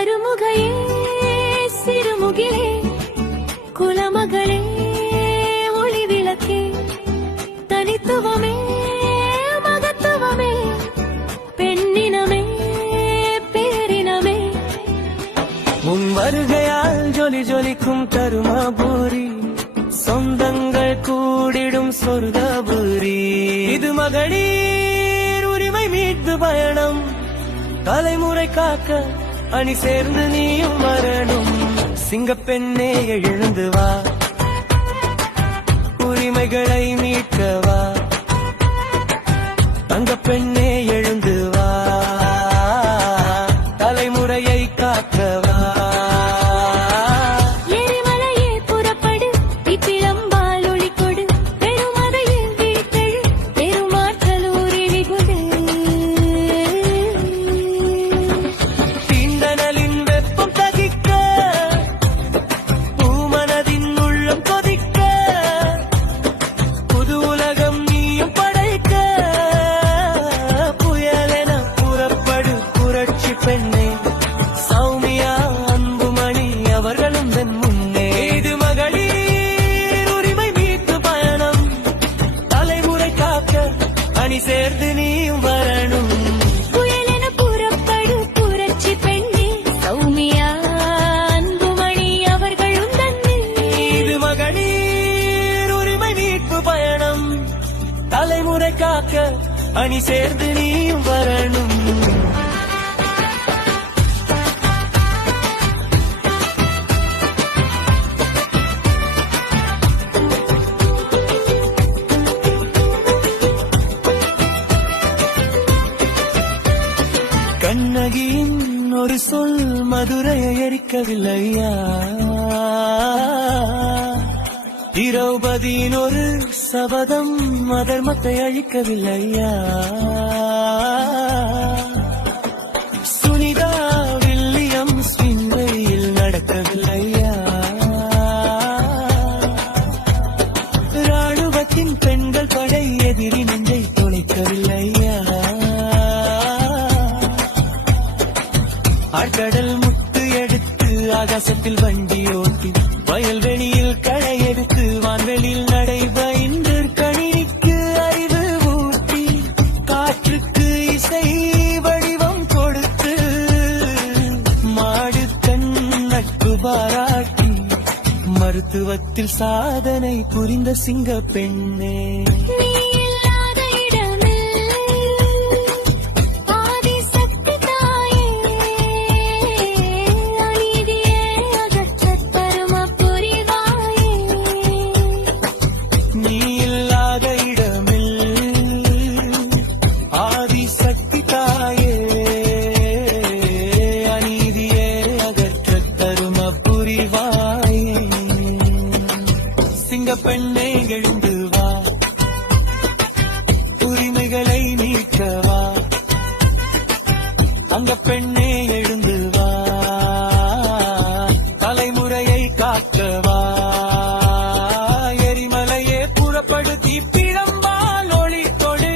நறுமுகையே சிறுமுகிலே குலமகளே ஒளி விளக்கே தனித்துவமே மகத்துவமே பெண்ணினமே பேரினமே உன் வருகையால் ஜொலி ஜொலிக்கும் தருமபுரி சொந்தங்கள் கூடிடும் சொர்க்கபுரி இது மகளிர் உரிமை மீட்பு பயணம் தலைமுறை காக்க அணி சேர்ந்து நீயும் வரணும் சிங்கப்பெண்ணே எழுந்து வா உரிமைகளை மீட்கவா தங்கப்பெண்ணே எழுந்து வா தலைமுறையை காக்கவா சேர்ந்து நீயும் வரணும் புயலென புறப்படு புரட்சி பெண்ணே சௌமியா அன்புமணி அவர்களும் தன்னை இது மகளிர் உரிமை மீட்பு பயணம் தலைமுறை காக்க அணி சேர்ந்து நீயும் வரணும் கண்ணகியின் ஒரு சொல் மதுரையை எரிக்கவில்லையா திரௌபதியின் ஒரு சபதம் அதர்மத்தை அழிக்கவில்லையா சுனிதா வில்லியம்ஸ் விண்வெளியில் நடக்கவில்லையா ராணுவத்தின் பெண்கள் படை எதிரி நெஞ்சை தொலைக்கவில்லையா ஆழ்கடல் முத்து எடுத்து ஆகாசத்தில் வண்டி ஓட்டி வயல்வெளியில் களை எடுத்து வான்வெளியில் நடைபயின்று கணினிக்கு அறிவு ஊட்டி காற்றுக்கு இசை வடிவம் கொடுத்து மாடு கண் நட்பு பாராட்டி மருத்துவத்தில் சாதனை புரிந்த சிங்க பெண்ணே பெண்ணே எழுந்து வா உரிமைகளை நீக்கவா அங்க பெண்ணே எழுந்து வா தலைமுறையை காக்கவா எரிமலையே புறப்படுத்தி பிழம்பால் ஒளி கொடு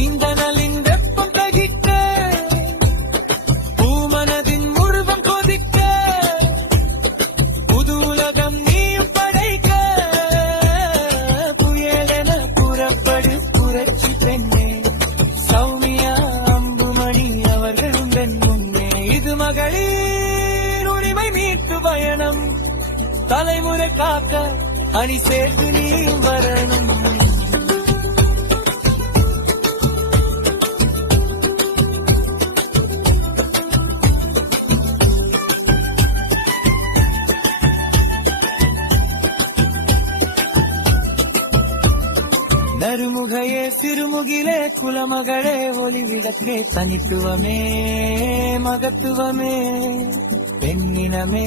இந்த நலின் வெப்பம் தகிக்க பூமனதின் புரட்சி பெண்ணே சௌமியா அம்புமணி அவர்களும் வெண்முன்னே இது மகளிர் உரிமை மீட்பு பயணம் தலைமுறை காக்க அணி சேர்த்து நீயும் வரணும் நறுமுகையே சிறுமுகிலே குலமகளே ஒளி விளக்கே தனித்துவமே மகத்துவமே பெண்ணினமே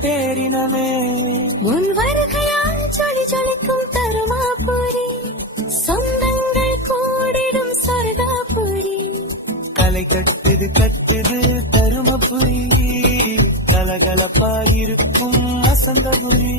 பேரினமே உன் வருகையால் ஜொலி ஜொலிக்கும் தருமபுரி சொந்தங்கள் கூடிடும் சொர்க்கபுரி கலை கட்டுது தருமபுரி கலகலப்பாயிருக்கும் வசந்தபுரி